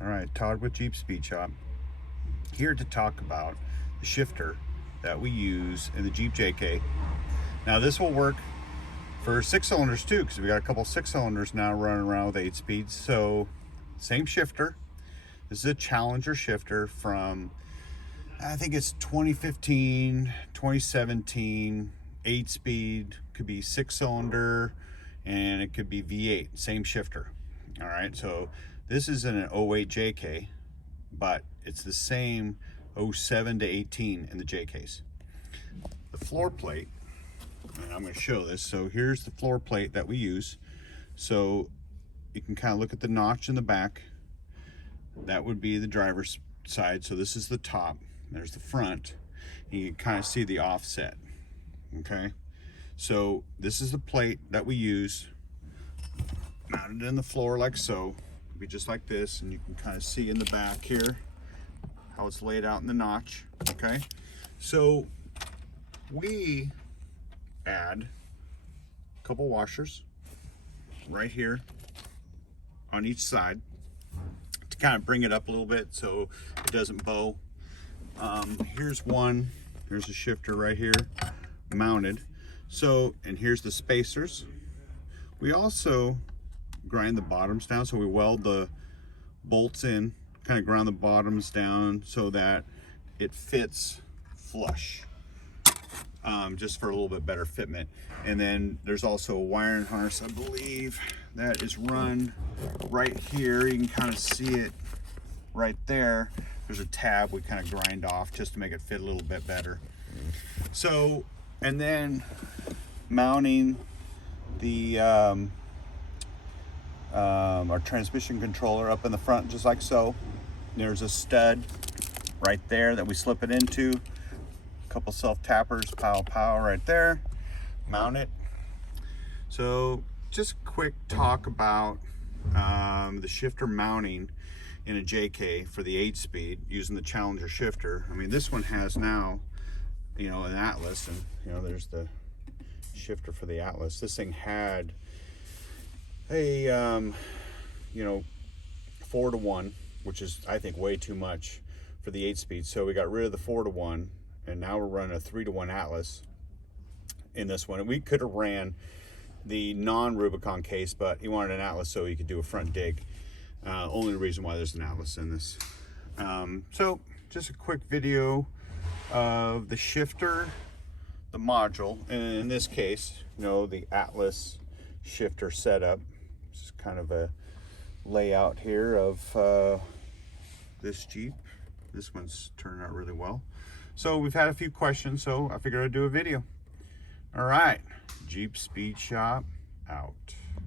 All right, Todd with Jeep Speed Shop, here to talk about the shifter that we use in the Jeep JK. Now this will work for 6-cylinders too, because we got a couple 6-cylinders now running around with 8 speeds. So same shifter. This is a Challenger shifter from, I think it's 2015, 2017, 8 speed, could be 6-cylinder, and it could be V8, same shifter. All right, so this is in an 08 JK, but it's the same 07 to 18 in the JKs. The floor plate, and I'm going to show this. So here's the floor plate that we use. So you can kind of look at the notch in the back. That would be the driver's side. So this is the top. There's the front. And you can kind of see the offset. Okay. So this is the plate that we use, mounted in the floor like so. It'll be just like this, and you can kind of see in the back here how it's laid out in the notch. Okay. So we add a couple washers right here on each side to kind of bring it up a little bit so it doesn't bow. Here's one. Here's the shifter right here mounted. So, and here's the spacers. We also grind the bottoms down, so we weld the bolts in, kind of ground the bottoms down so that it fits flush, just for a little bit better fitment. And then there's also a wiring harness, I believe, that is run right here. You can kind of see it right there. There's a tab we kind of grind off just to make it fit a little bit better. So, and then mounting the our transmission controller up in the front, just like so. There's a stud right there that we slip it into. A couple self tappers, pow right there. Mount it. So just a quick talk about the shifter mounting in a JK for the 8-speed using the Challenger shifter. I mean, this one has now, you know, an Atlas, and you know, there's the shifter for the Atlas. This thing had a you know, 4-to-1, which is, I think, way too much for the 8-speed. So we got rid of the 4-to-1, and now we're running a 3-to-1 Atlas in this one. And we could have ran the non-Rubicon case, but he wanted an Atlas so he could do a front dig. Only reason why there's an Atlas in this. So just a quick video of the shifter, the module, and in this case, you know, the Atlas shifter setup. This is kind of a layout here of this Jeep. This one's turned out really well. So we've had a few questions, so I figured I'd do a video. All right, Jeep Speed Shop out.